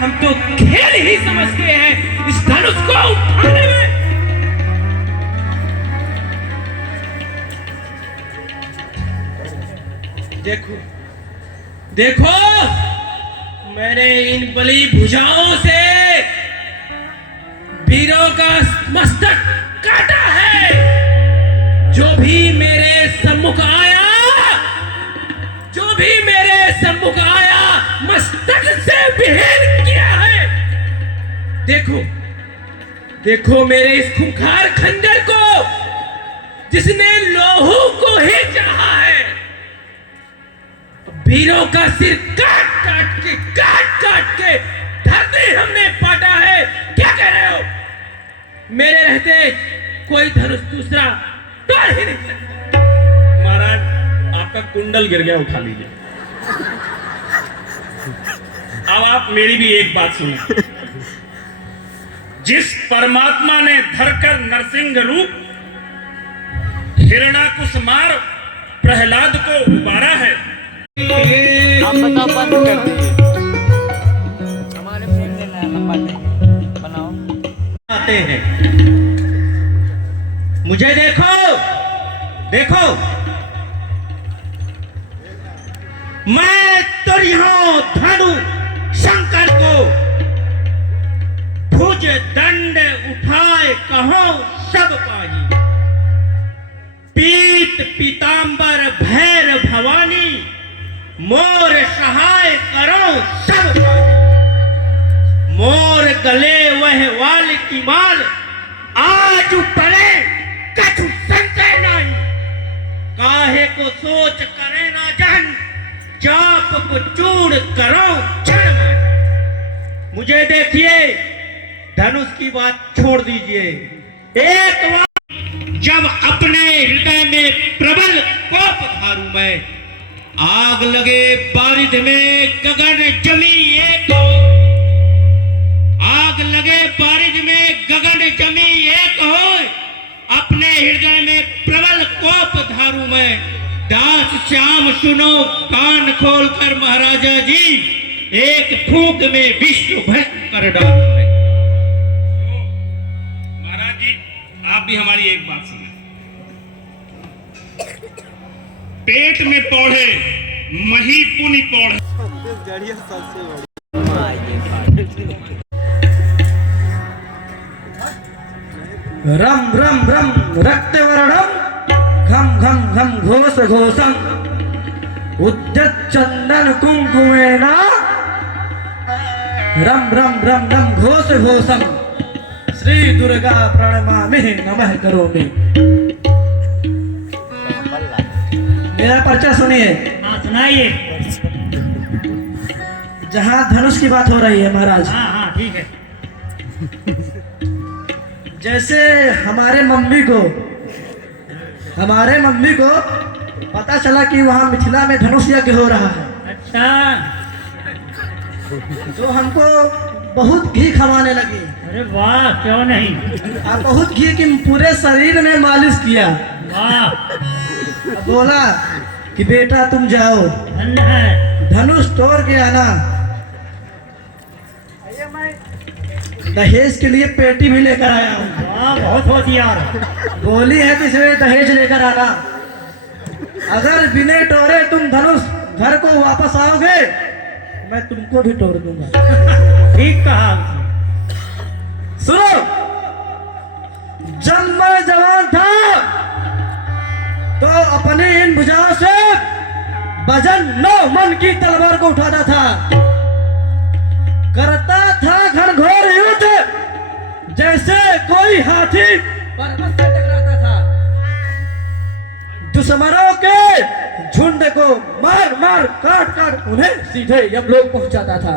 हम तो खेल ही समझते हैं इस धनुष को उठाने में। देखो देखो, मैंने इन बली भुजाओं से वीरों का मस्तक काटा है। जो भी मेरे सम्मुख आया, जो भी मेरे सम्मुख आया, मस्तक से विहीन किया है। देखो देखो मेरे इस खूंखार खंजर को, जिसने लोहू को ही चाहा है। वीरों का सिर काट काट के धरती हमने पाटा है। क्या कह रहे हो? मेरे रहते कोई धनुष दूसरा तोड़ ही नहीं सकता। महाराज, आपका कुंडल गिर गया, उठा लीजिए। अब आप मेरी भी एक बात सुनिए। जिस परमात्मा ने धरकर नरसिंह रूप हिरणाकुश मार प्रहलाद को उबारा है, आप बताओ, बंद कर दीजिए। हमारे फोन लेना है, लंबा नहीं बनाओ। आते हैं, मुझे देखो देखो, मैं तुरहियों धनु शंकर को भुज दंड उठाए कहो सब पाई। पीत पीतांबर भैर भवानी, मोर सहाय करो सब पाई। मोर गले वह वाल की माल, आज पड़े कछु संशय नहीं। काहे को सोच करे ना जहन, जाप को चूड़ करो क्षण में। मुझे देखिए, धनुष की बात छोड़ दीजिए। एक बार जब अपने हृदय में प्रबल कोप धारू मैं, आग लगे बारिद में गगन जमी एक हो। आग लगे बारिद में गगन जमी एक हो। अपने हृदय में प्रबल कोप धारू मैं, दास श्याम सुनो कान खोलकर महाराजा जी, एक फूंक में विश्व भस्म कर डालू मैं। महाराज जी, आप भी हमारी एक बात सुने। पेट में पौड़े मही पुनि पौड़े। रम रम रम रक्त वर्णम, घम घम घम घोष घोषम, उद्यत चंदन कुंकुमेना, रम रम रम रम घोष घोषम, श्री दुर्गा प्रणमामि नमः करोमि। मेरा पर्चा सुनिए। हाँ, सुनाइए। जहाँ धनुष की बात हो रही है महाराज, हाँ हाँ ठीक है। जैसे हमारे मम्मी को पता चला कि वहाँ मिथिला में धनुष यज्ञ हो रहा है, अच्छा, तो हमको बहुत घी खवाने लगी। अरे वाह, क्यों नहीं। और बहुत घी की पूरे शरीर में मालिश किया। वाह, बोला कि बेटा तुम जाओ, धन्य है। धनुष तोड़ के आना। दहेज के लिए पेटी भी लेकर आया हूँ। वाह, बहुत होशियार। बोली है कि इसमें दहेज लेकर आना। अगर बिना तोड़े तुम धनुष घर को वापस आओगे, मैं तुमको भी तोड़ दूंगा। ठीक कहा। सुनो, जब मैं जवान था तो अपने इन भुजाओं से वजन 9 मन की तलवार को उठाता था, करता था घनघोर युद्ध, जैसे कोई हाथी पर्वत से टकराता था। दुश्मनों के झुंड को मार मार काट काट उन्हें सीधे यमलोक पहुंचाता था।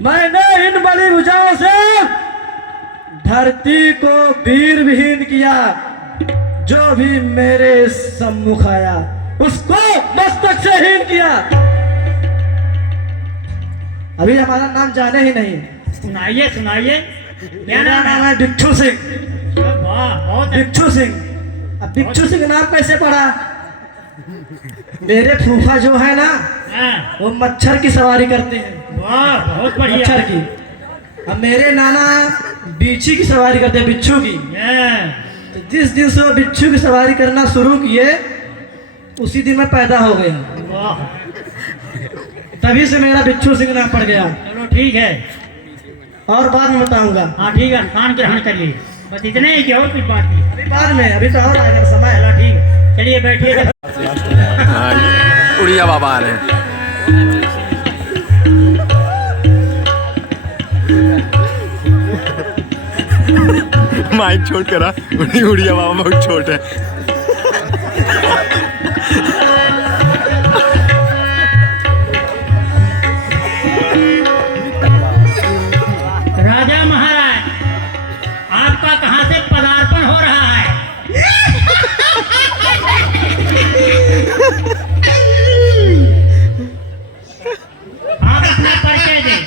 मैंने इन बली भुजाओं से धरती को वीर विहीन किया। जो भी मेरे सम्मुख आया उसको मस्तक से हीन किया। अभी हमारा नाम जाने ही नहीं। सुनाइए सुनाइए। मेरा नाम है भिक्षु सिंह। वाह, बहुत भिक्षु सिंह। अब भिक्षु सिंह नाम कैसे पड़ा? मेरे फूफा जो है ना, हाँ, वो मच्छर की सवारी करते हैं, वाह बहुत बढ़िया। मच्छर की। अब मेरे नाना बिच्छू की सवारी करते हैं, बिच्छू की। हाँ, तो जिस दिन से वो बिच्छू की सवारी करना शुरू किए उसी दिन मैं पैदा हो गया, वाह तभी से मेरा बिच्छू सिंह नाम पड़ गया। चलो ठीक है। और बाद में बताऊंगा, हाँ ठीक है, स्नान ग्रहण करिए, बस इतने ही कि और कुछ बात नहीं। अभी बाद में, अभी तो और आएगा समय। चलो ठीक है, चलिए बैठिए। हाँ, ये उड़िया बाबा आ रहे हैं। माइक छोड़ कर आ, उड़िया बाबा बहुत छोट है। राजा महाराज, आपका कहाँ से पदार्पण हो रहा है? आप अपना परिचय दें।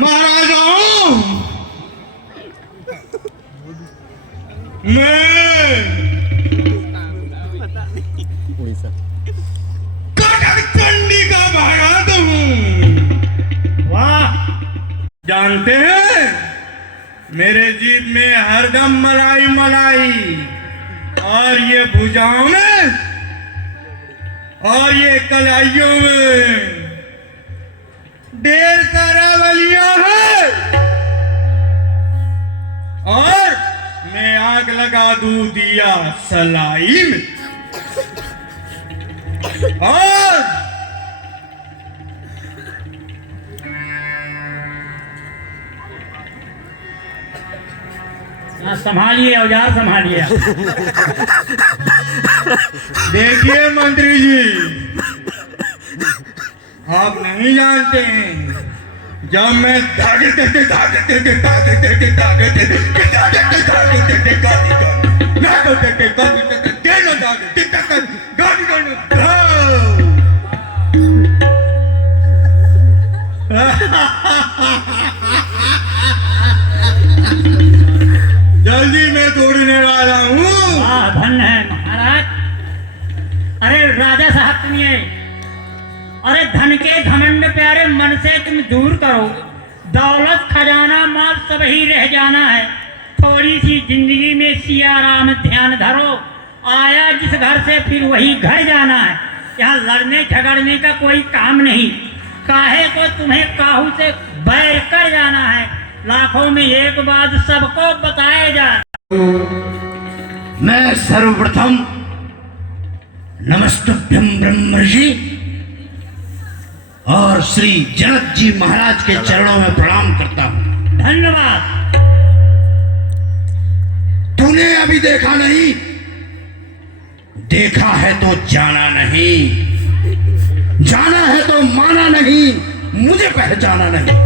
महाराजाओं, मैं कटक चंडी का भगत हूँ। वाह, जानते हैं, मेरे जीभ में हरदम मलाई मलाई, और ये भुजाओं में, और ये कलाइयों में ढेर सारा बलिया है, और मैं आग लगा दूं दिया सलाई में। और हाँ, संभालिए औजार, संभालिए। देखिए मंत्री जी, आप नहीं जानते हैं, जब मैं जल्दी मैं तोड़ने वाला हूँ। वाह, धन्य है महाराज। अरे राजा साहब सुनिए, अरे धन के घमंड प्यारे मन से तुम दूर करो, दौलत खजाना माल सब ही रह जाना है, थोड़ी सी जिंदगी में सिया राम ध्यान धरो, आया जिस घर से फिर वही घर जाना है, यहाँ लड़ने झगड़ने का कोई काम नहीं, काहे को तुम्हें काहू से बैर कर जाना है, लाखों में एक बात सबको बताए जा। मैं सर्वप्रथम नमस्तभ्यम ब्रह्मर्षि और श्री जनक जी महाराज के चरणों में प्रणाम करता हूं। धन्यवाद। तूने अभी देखा नहीं, देखा है तो जाना नहीं, जाना है तो माना नहीं, मुझे पहचाना नहीं।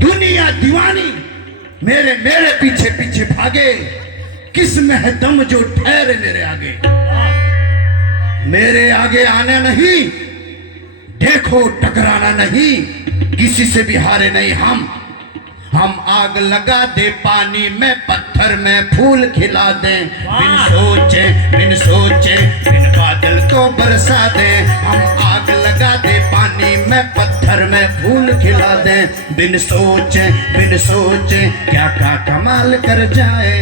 दुनिया दीवानी मेरे मेरे पीछे पीछे भागे, किस में है दम जो ठहरे मेरे आगे। मेरे आगे आना नहीं, देखो टकराना नहीं, किसी से भी हारे नहीं हम आग लगा दे पानी में, पत्थर में फूल खिला दे, बिन सोचे बिन बादल को बरसा दे। हम आग लगा दे पानी में, पत्थर में फूल खिला दे, बिन सोचे क्या क्या कमाल कर जाए।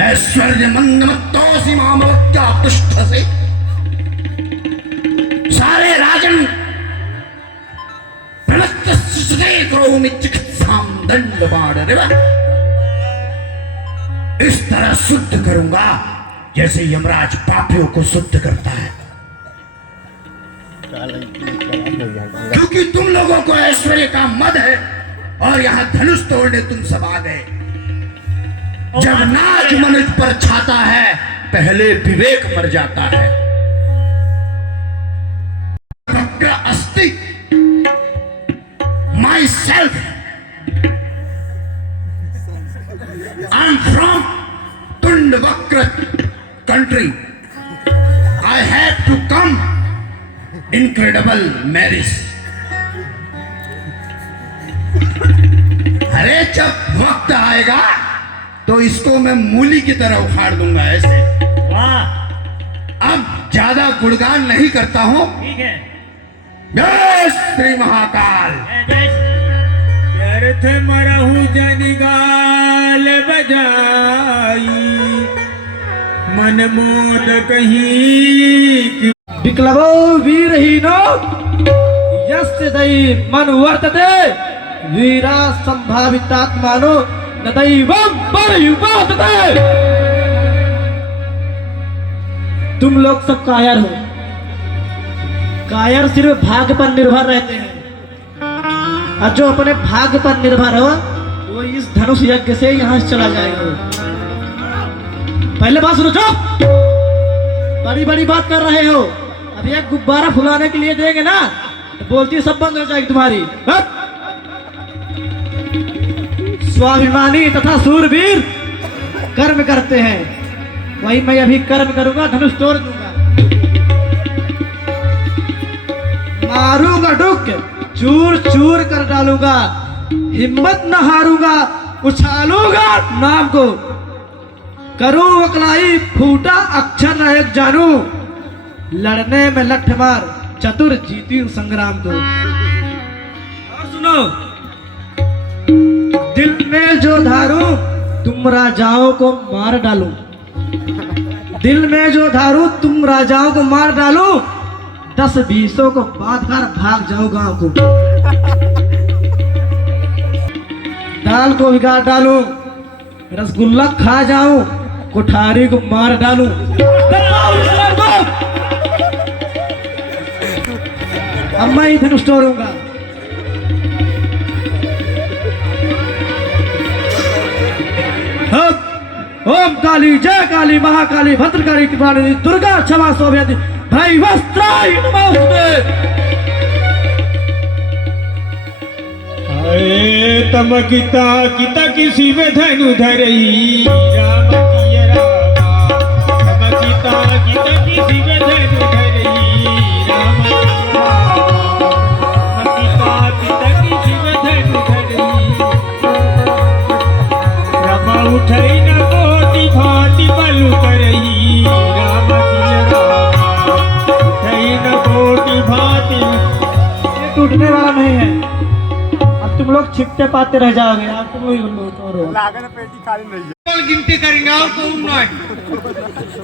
ऐश्वर्य मंदमत्तोऽसि मामवत्या पृष्ठ से, सारे राजन इस तरह शुद्ध करूंगा जैसे यमराज पापियों को शुद्ध करता है, क्योंकि तुम लोगों को ऐश्वर्य का मद है और यहाँ धनुष तोड़ने तुम सब आ गए। जब नाज मनुष्य पर छाता है, पहले विवेक मर जाता है। अस्ति myself, I'm from Tundvakra country. I have to come incredible marriage. अरे जब वक्त आएगा तो इसको मैं मूली की तरह उखाड़ दूंगा ऐसे। वाह, अब ज्यादा गुणगान नहीं करता हूं। ठीक है। जय श्री महाकाल। जय व्यर्थ मरहु जनिगाल बजाई, मन मोद कहीं विक्लवो वीरहीनो यस्य दयि मन वर्तते, वीरा संभावितात्मानो न दैवं परयुपातते। तुम लोग सब कायर हो। कायर सिर्फ भाग्य पर निर्भर रहते हैं, और जो अपने भाग्य पर निर्भर हो वो इस धनुष यज्ञ से यहाँ से चला जाएगा। पहले बात सुनो, चुप। बड़ी बड़ी बात कर रहे हो। अभी एक गुब्बारा फुलाने के लिए देंगे ना तो बोलती सब बंद हो जाएगी तुम्हारी। स्वाभिमानी तथा सूरवीर कर्म करते हैं, वही मैं अभी कर्म करूंगा, धनुष तोड़ दूंगा, मारूंगा डुक, चूर चूर कर डालूंगा, हिम्मत न हारूंगा, उछालूंगा नाम को, करूं वकलाई, फूटा अक्षर न एक जानू, लड़ने में लठ मार, चतुर जीती संग्राम को। और सुनो, दिल में जो धारू तुम राजाओं को मार डालूं, दिल में जो धारू तुम राजाओं को मार डालूं, 10-20 को बांध कर भाग जाओ गांव को, दाल को बिगाड़ डालूं, रसगुल्ला खा जाऊं, कोठारी को मार डालूं। अब मैं ही धनुष तोड़ूंगा। ओम काली, जय काली, महाकाली, भद्रकाली, कृपालिनी, दुर्गा क्षमा सौभ्यंती, भाई वस्त्राय नमोस्तुते। तम किता किता किसी में धनु धरई, राम किया रामा। तम किता किता किसी में धनु धरई, राम किया रामा। तम किता किता किसी में धनु धरई, रमा उठई न कोटि भांति बलु करई, राम किया रामा। उठई न कोटि भांति। ये टूटने वाला नहीं है, तुम लोग छिपते पाते रह जाओगे। आप तुम लोग तोड़ो। केवल गिनती करेंगे और कोई नहीं,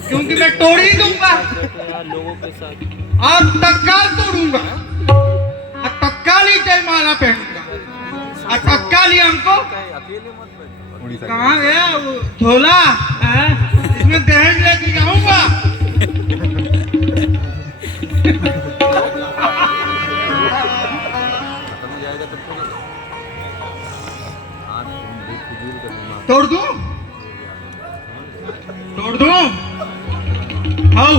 क्योंकि मैं तोड़ ही दूंगा और तत्काल तोड़ूंगा और तत्काल ही जयमाला पहनूंगा और तत्काल ही हमको। कहाँ गया वो झोला? इसमें दहेज लेके जाऊंगा। तोड़ दूं? तोड़ दूं? आओ।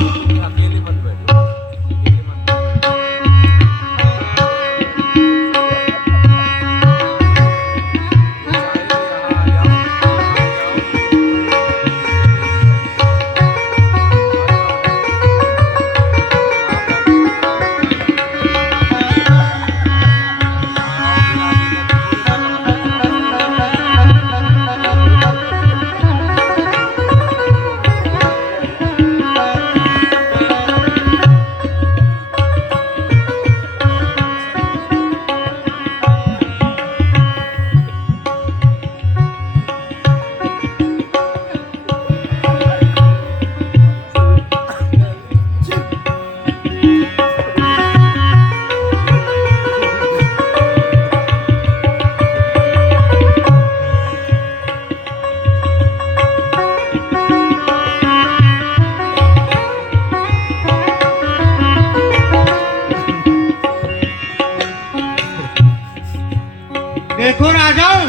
देखो राजाओं,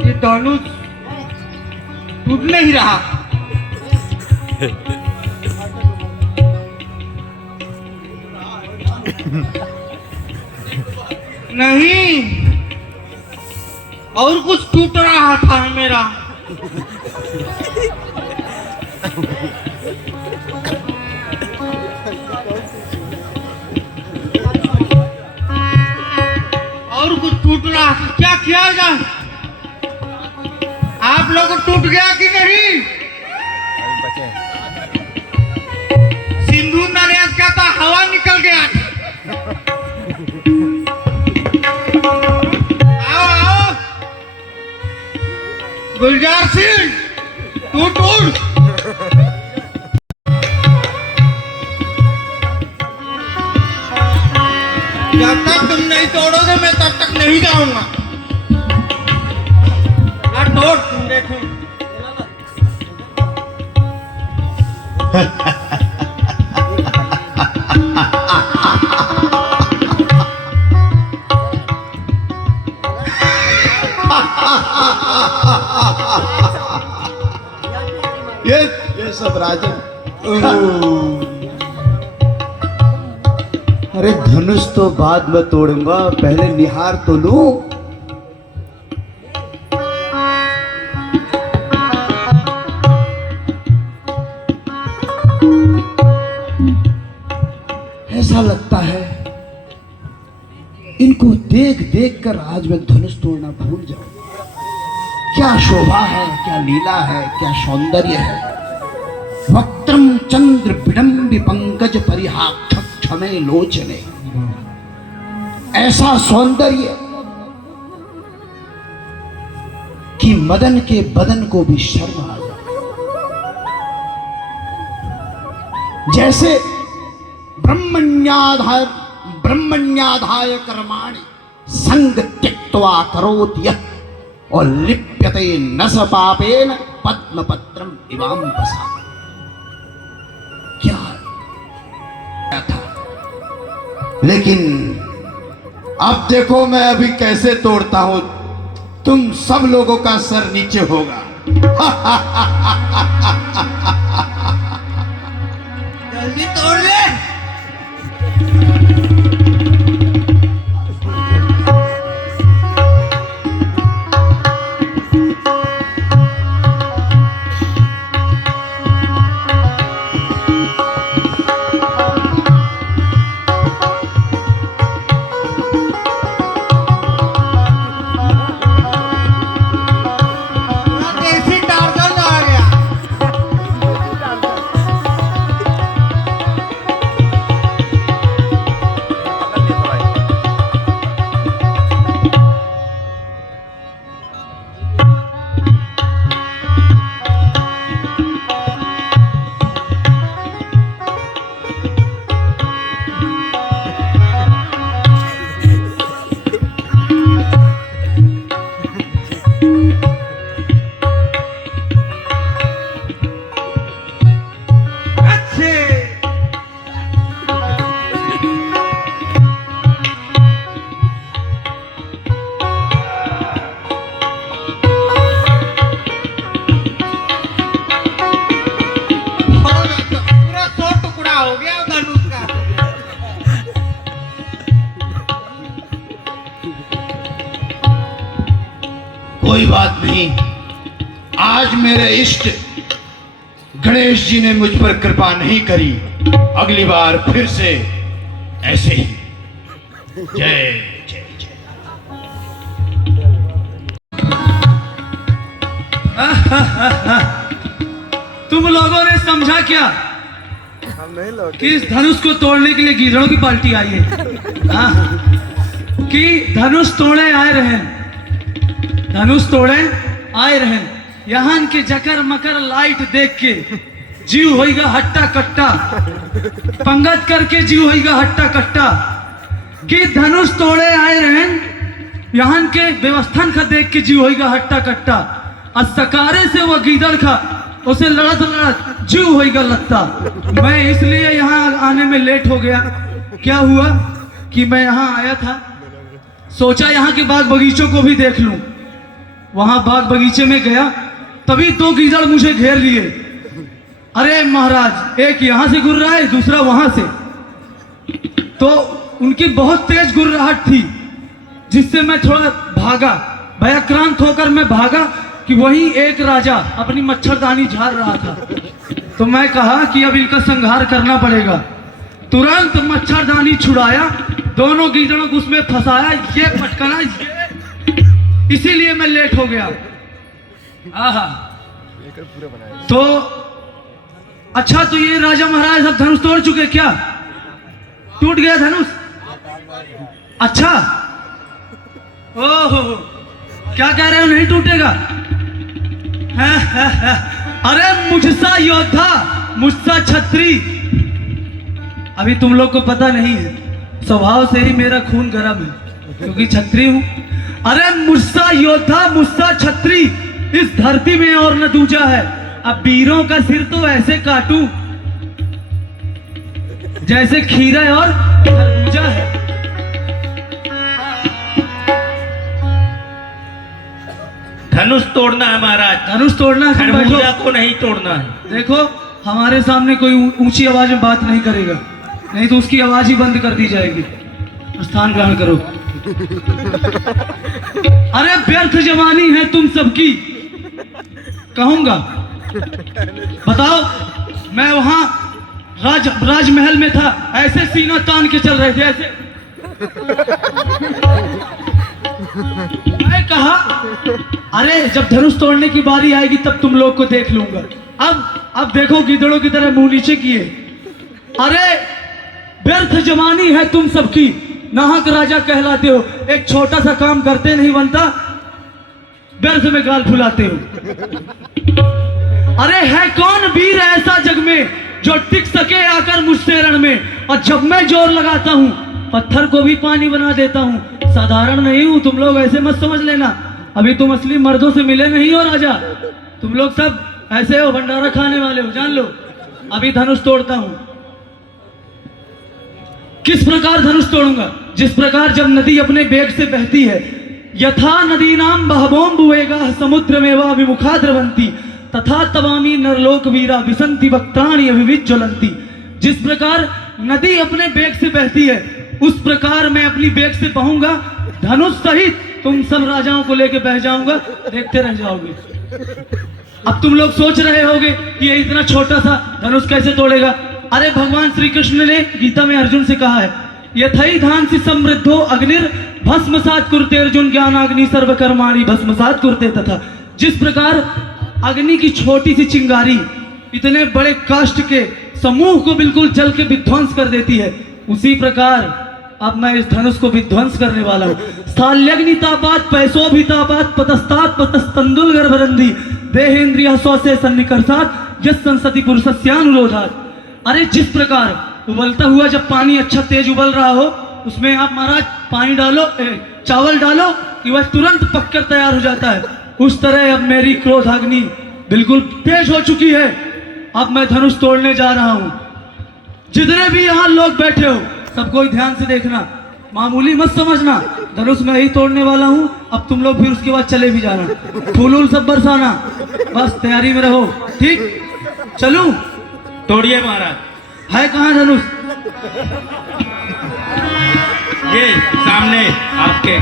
ये धनुष टूट नहीं रहा। नहीं, और कुछ टूट रहा था मेरा। और कुछ टूट रहा था, क्या किया जाए? आप लोग टूट गया कि नहीं? सिंधु नरेश का तो हवा निकल गया। आओ आओ गुलजार सिंह, टूट टूट। जब तक तुम नहीं तोड़ोगे मैं तब तक नहीं जाऊंगा। तोड़ तुम देखो। ये सब राजन। अरे धनुष तो बाद में तोड़ूंगा, पहले निहार तो लूं। ऐसा लगता है इनको देख देख कर आज मैं धनुष तोड़ना भूल जाऊंगा। क्या शोभा है, क्या लीला है, क्या सौंदर्य है। वक्त्रम चंद्र विडम्बि पंकज परिहाक्ष क्षमे लोचने। ऐसा सौंदर्य कि मदन के बदन को भी शर्म आ जाए। जैसे ब्रह्मण्याधाय कर्माणि संग त्यक्त्वा करोति यः और लिप्यते न स पापेन पद्मपत्रम इवाम्बसा। क्या था, लेकिन अब देखो मैं अभी कैसे तोड़ता हूं। तुम सब लोगों का सर नीचे होगा। जल्दी तोड़ ले। देसी टार्जन आ गया। पूरा 100 टुकड़ा हो गया धनुष का। कोई बात नहीं, आज मेरे इष्ट गणेश जी ने मुझ पर कृपा नहीं करी। अगली बार फिर से ऐसे ही। जय जय जय। तुम लोगों ने समझा क्या कि इस धनुष को तोड़ने के लिए गीदड़ों की पार्टी आई है? हाँ? कि धनुष तोड़े आए रहे, धनुष तोड़े आए रहे। यहाँ के जकर मकर लाइट देख के जीव होइगा हट्टा कट्टा, पंगत करके जीव होइगा हट्टा कट्टा। कि धनुष तोड़े आए रहे, यहाँ के व्यवस्थान का देख के जीव होइगा हट्टा कट्टा। और सकारे से वो गीदड़ का उसे लड़त लड़त जीव होइगा लगता। मैं इसलिए यहाँ आने में लेट हो गया। क्या हुआ कि मैं यहाँ आया था, सोचा यहाँ के बाग बगीचों को भी देख लूं। वहां बाग बगीचे में गया, तभी 2 गीदड़ मुझे घेर लिए। अरे महाराज, एक यहाँ से गुर्रा है, दूसरा वहां से। तो उनकी बहुत तेज गुर्राहट थी, जिससे मैं थोड़ा भागा। भयाक्रांत होकर मैं भागा कि वहीं एक राजा अपनी मच्छरदानी झाड़ रहा था। तो मैं कहा कि अब इनका संहार करना पड़ेगा। तुरंत मच्छरदानी छुड़ाया, दोनों गीदड़ों को उसमें फंसाया, ये पटकना, ये। इसीलिए मैं लेट हो गया। आहा। तो अच्छा, तो ये राजा महाराज सब धनुष तोड़ चुके क्या? टूट गया धनुष? अच्छा, ओहो, क्या कह रहे हो नहीं टूटेगा? अरे मुझसा योद्धा, मुझसा छत्री। अभी तुम लोग को पता नहीं है, स्वभाव से ही मेरा खून गर्म है क्योंकि छत्री हूं। अरे मुझसा योद्धा, मुझसा छत्री, इस धरती में और न दूजा है। अब वीरों का सिर तो ऐसे काटूं जैसे खीरा और खरबूजा है। धनुष तोड़ना है महाराज, धनुष तोड़ना है। खरबूजा को नहीं तोड़ना है। देखो, हमारे सामने कोई ऊंची आवाज में बात नहीं करेगा, नहीं तो उसकी आवाज ही बंद कर दी जाएगी। स्थान ग्रहण करो। अरे व्यर्थ जवानी है तुम सबकी, कहूंगा। बताओ, मैं वहां राजमहल में था, ऐसे सीना तान के चल रहे थे, ऐसे। मैं कहा, अरे जब धनुष तोड़ने की बारी आएगी तब तुम लोग को देख लूंगा। अब देखो, गिदड़ों की तरह मुंह नीचे किए। अरे व्यर्थ जवानी है तुम सबकी, नाहक राजा कहलाते हो। एक छोटा सा काम करते नहीं बनता, व्यर्थ में गाल फुलाते हो। अरे है कौन वीर ऐसा जग में जो टिक सके आकर मुझसे रण में? और जब मैं जोर लगाता हूं, पत्थर को भी पानी बना देता हूं। साधारण नहीं हूं, तुम लोग ऐसे मत समझ लेना। अभी तुम असली मर्दों से मिले नहीं हो राजा, तुम लोग सब ऐसे हो, भंडारा खाने वाले हो, जान लो। अभी धनुष तोड़ता हूं। किस प्रकार धनुष तोड़ूंगा? जिस प्रकार जब नदी अपने वेग से बहती है, यथा नदी नाम बहबोम बुएगा समुद्र में वा विमुखा द्रवंती तथा तवामी नरलोक वीरा विसंति वक्त्राणि अभिवित ज्वलंती। जिस प्रकार नदी अपने वेग से बहती है, उस प्रकार मैं अपनी वेग से बहूंगा, धनुष सहित तुम सब राजाओं को लेके बह जाऊंगा, देखते रह जाओगे। अब तुम लोग सोच रहे होगे कि ये इतना छोटा सा धनुष कैसे तोड़ेगा? अरे भगवान श्री कृष्ण ने गीता में अर्जुन से कहा है, यथई धांसि समृद्धो अग्निर भस्मसात कुरुते अर्जुन ज्ञानाग्नि सर्वकर्माणि भस्मसात कुरुते। तथा जिस प्रकार अग्नि की छोटी सी चिंगारी इतने बड़े काष्ठ के समूह को बिल्कुल जल के विध्वंस कर देती है, उसी प्रकार अब मैं इस धनुष को विध्वंस करने वाला हूँ। स्थाल्यग्नितापात पैसोभितापात पतस्तात पतस्तंदुल गर्भरंधी देहेन्द्रिय स्वसे सन्निकर्षात यस संसति पुरुषस्यानुरोधात। अरे जिस प्रकार उबलता हुआ जब पानी अच्छा तेज उबल रहा हो, उसमें आप महाराज पानी डालो, चावल डालो कि वह तुरंत पककर तैयार हो जाता है, उस तरह अब मेरी क्रोधाग्नि बिल्कुल तेज हो चुकी है। अब मैं धनुष तोड़ने जा रहा हूं। जितने भी यहाँ लोग बैठे हो, सबको ध्यान से देखना, मामूली मत समझना। धनुष मैं ही तोड़ने वाला हूं। अब तुम लोग फिर उसके बाद चले भी जाना, फूल वूल सब बरसाना, बस तैयारी में रहो, ठीक? चलूं? तोड़िए महाराज। है कहाँ धनुष? ये सामने आपके।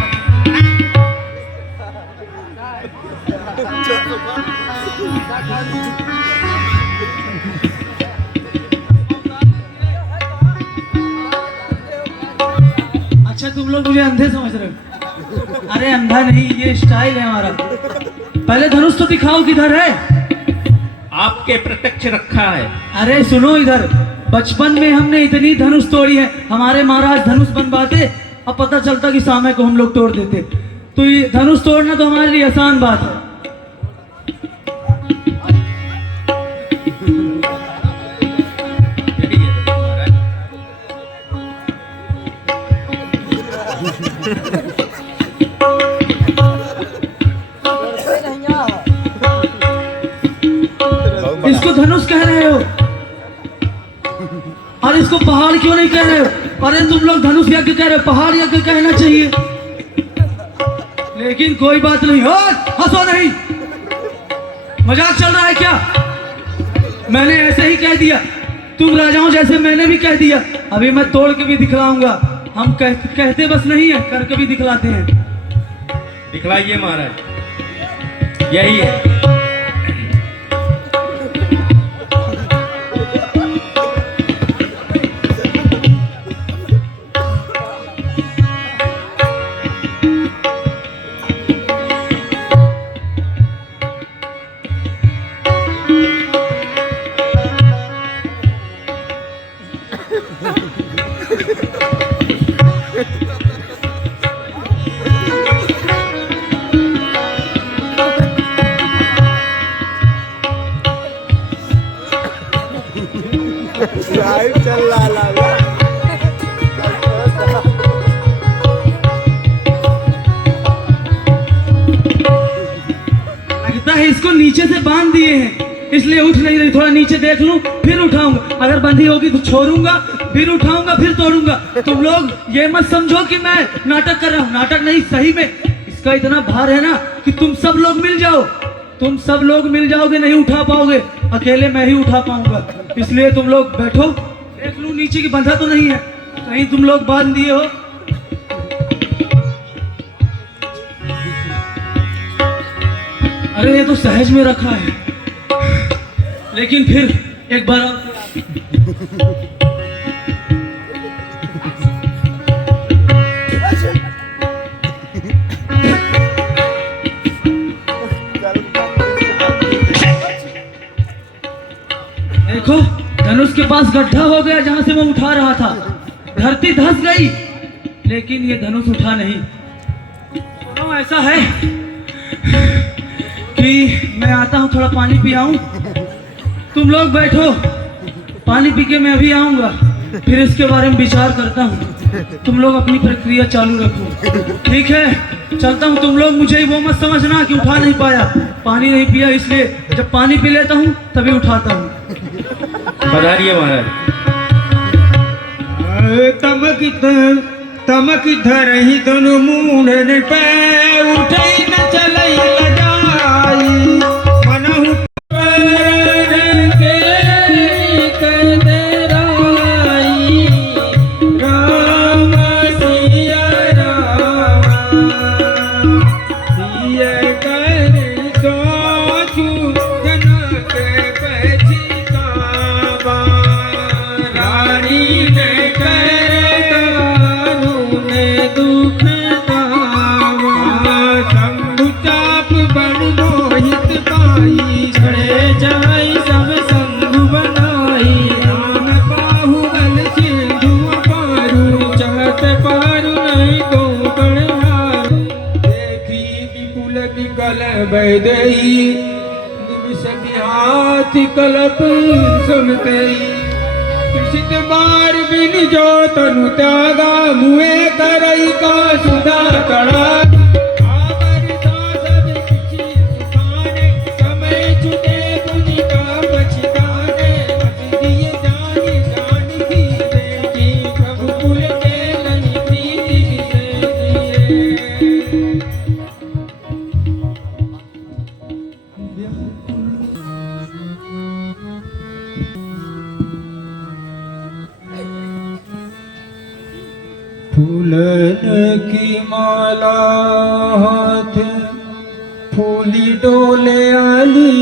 अच्छा, तुम लोग मुझे अंधे समझ रहे हो? अरे अंधा नहीं, ये स्टाइल है हमारा। पहले धनुष तो दिखाओ, किधर है? आपके प्रत्यक्ष रखा है। अरे सुनो इधर, बचपन में हमने इतनी धनुष तोड़ी है, हमारे महाराज धनुष बनवाते, अब पता चलता कि सामने को हम लोग तोड़ देते। तो ये धनुष तोड़ना तो हमारे लिए आसान बात है। इसको धनुष कह रहे हो और इसको पहाड़ क्यों नहीं कह रहे हो? अरे तुम लोग धनुष यज्ञ कह रहे हो, पहाड़ यज्ञ कहना चाहिए। लेकिन कोई बात नहीं, हो हंसो नहीं, मजाक चल रहा है क्या? मैंने ऐसे ही कह दिया, तुम राजाओं जैसे मैंने भी कह दिया। अभी मैं तोड़ के भी दिखलाऊंगा। हम कहते बस नहीं है, करके भी दिखलाते हैं। दिखलाइए महाराज, यही है। लगता है इसको नीचे से बांध दिए हैं, इसलिए उठ नहीं रही। थोड़ा नीचे देख लूं फिर उठाऊंगा, अगर बंधी होगी तो छोड़ूंगा, फिर उठाऊंगा, फिर तोड़ूंगा। तुम लोग ये मत समझो कि मैं नाटक कर रहा हूँ, नाटक नहीं, सही में इसका इतना भार है ना कि तुम सब लोग मिल जाओ, तुम सब लोग मिल जाओगे, नहीं उठा पाओगे, अकेले मैं ही उठा पाऊंगा। इसलिए तुम लोग बैठो, देख लूं नीचे की बंधा तो नहीं है, कहीं तुम लोग बांध दिए हो। अरे ये तो सहज में रखा है, लेकिन फिर एक बार और देखो, धनुष के पास गड्ढा हो गया जहां से मैं उठा रहा था, धरती धंस गई, लेकिन ये धनुष उठा नहीं। तो ऐसा है कि मैं आता हूँ, थोड़ा पानी पी आऊं, तुम लोग बैठो, पानी पी के मैं अभी आऊंगा, फिर इसके बारे में विचार करता हूँ। तुम लोग अपनी प्रक्रिया चालू रखो, ठीक है? चलता हूँ। तुम लोग मुझे वो मत समझना कि उठा नहीं पाया, पानी नहीं पिया, इसलिए जब पानी पी लेता हूँ तभी उठाता हूँ। पधारिए महाराज। तमक धरही दोनों मूढ़न पे उठे न चलई लजाई मनहु पैरन के कदराई राम सिया राम सिया कर सोचू जनक पछतावा रानी ने बैदई निमिष हाथ कलप सुनते कृषित बार बिन जो तनु त्यागा मुए करई का सुधा कड़ा समय छुटे तुझी का बचताने दिए जानी जान की देखी प्रभु कुल के लई प्रीति फूलन की माला हाथ फूली डोले आली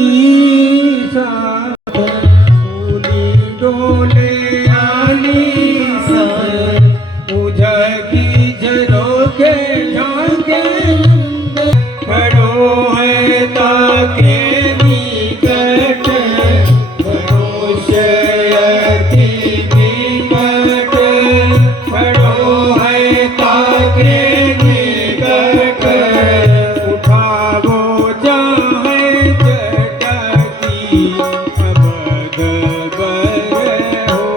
साथ फूली डोले आली साथ उजगी झरोके झांके खड़ो है ताके निकट मनुष्य निकट खड़ो है ताके निकट उठावो जाए जटकी अबद बर हो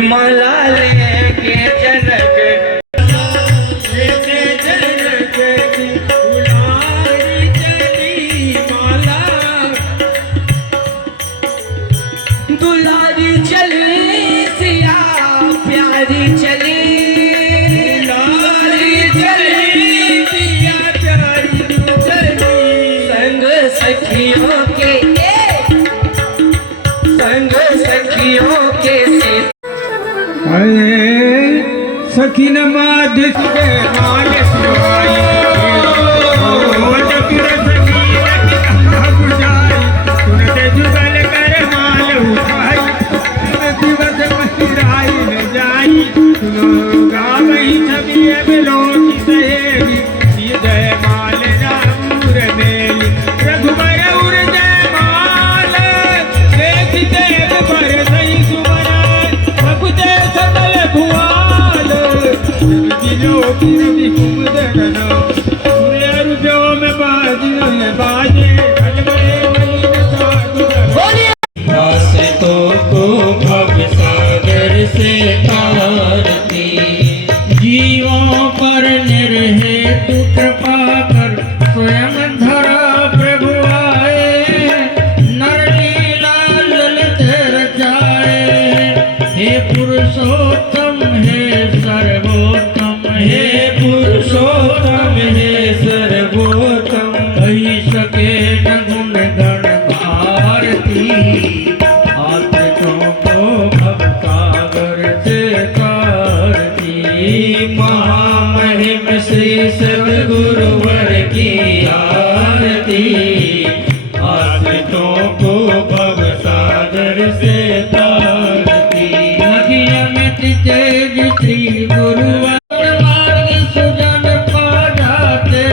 माला लेके जनक लेके जनक की दुलारी चली माला दुलारी चली सिया प्यारी चली दुलारी चली पिया प्यारी चली संग सखियों के अरे सखी न मादिस के माल सिवाई ओ चतुर सखी रखी कहा बुझाई सुनते जुगल कर माल उठाई दिवस महिराई न जाई सुनो गावई छवि मिलो की सहेली जय माल रामूर मेली रघुबर उर जय माल देख देव पर सही सुमरा भगुते सकल भुआल जिलो की कुमदना सूर्य रुजो में बाजियो में बाजे अलबरे मलिन सागुर तो को भव सागर से तारती जीवों पर निर्हेतु कृपा कर स्वयं धरा प्रभु आए नर लीला ललित रचाए हे पुरुषोत्तम हे सर्वोत्तम हे पुरुषोत्तम हे सर्वोत्तम कही सके न गुण गण भारती आत्मों को भव सागर से तारती महामहिम श्री सद्गुरुवर की आरती आश्रितों को भव सागर से तारती अगियमित तेज श्री गुरुवर मार्ग सुजन पा जाते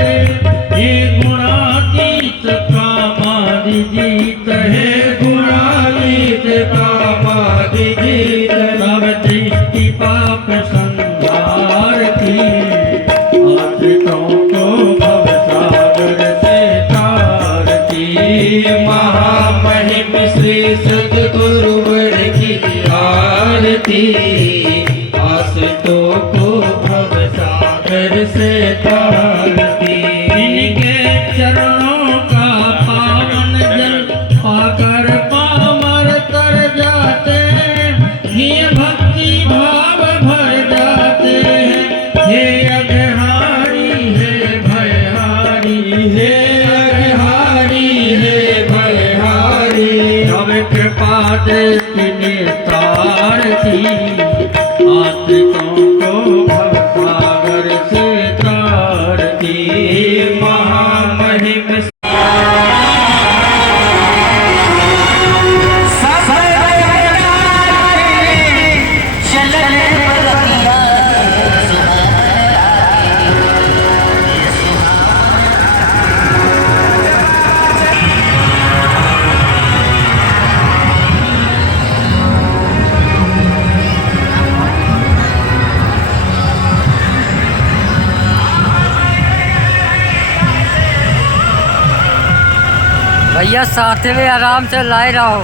हे गुणातीत कामादि जीत हे गुणातीत कामादि जीत नव दृष्टि पाप संहार की आश्रितों को भव सागर से तारती महामहिम श्री सद्गुरुवर की आरती आश्रितों को भव सागर से तारती इनके चरणों का पावन जल पाकर पामर तर जाते ये भक्ति भाव भर जाते हैं हे अघहारी हे भयहारी हे अघहारी हे भयहारी तब कृपा दृष्टि तारती आत्रिकों को भव सागर से तारती महामहिम भैया साथ में आराम से लाए रहो।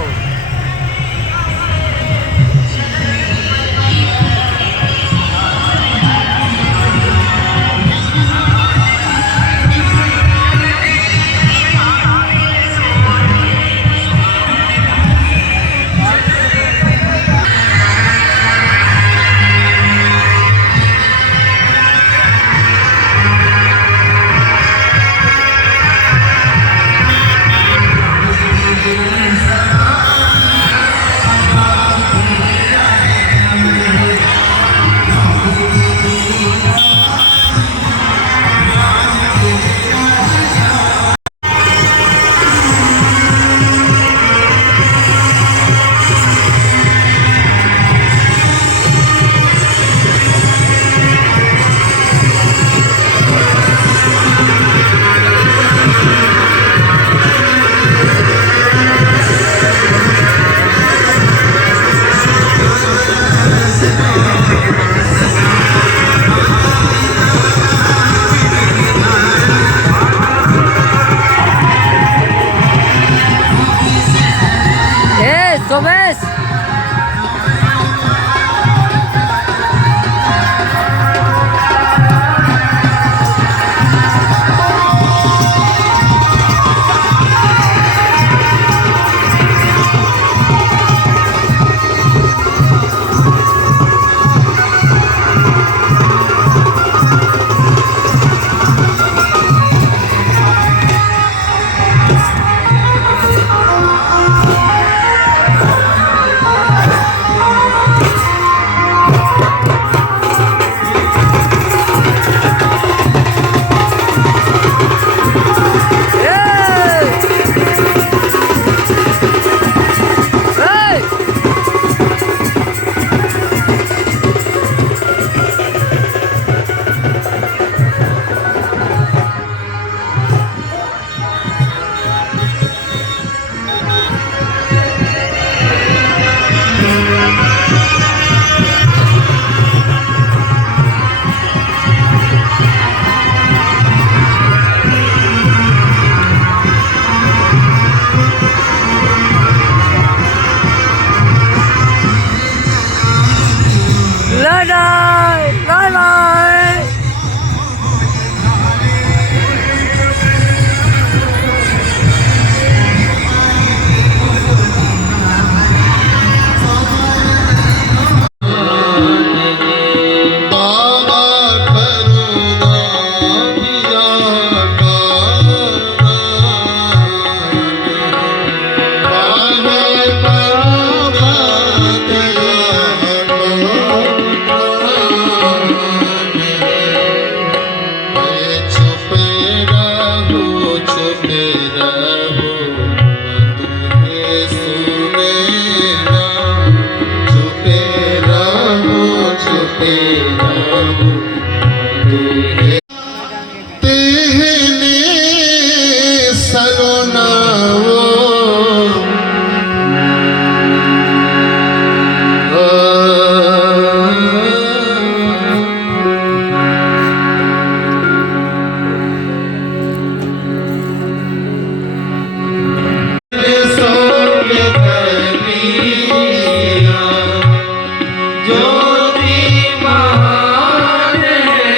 ज्योति महान है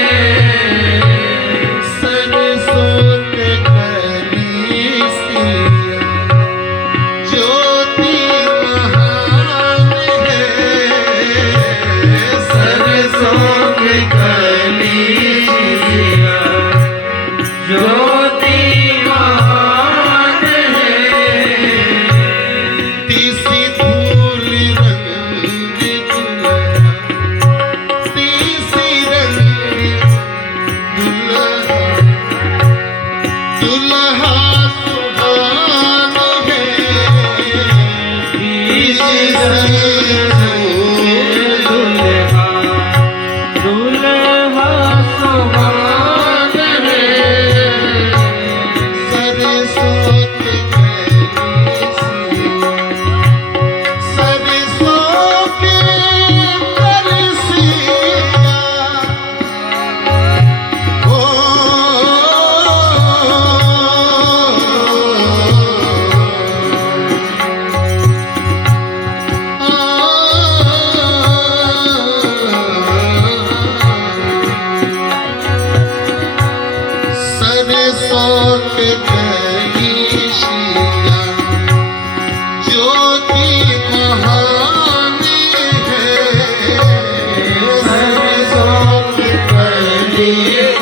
सरसों के कली सी ज्योति महान है सरसों के कली सी ज्योति महान है तीसी धूल रंग तीसी रंग दुल्हा सुहान है तीसी रंग दुल्हा सुहान है सरसों के कली सी सरसों के कलसिया ओ सरसों के कलसिया ज्योति महान है सरसों के कलसिया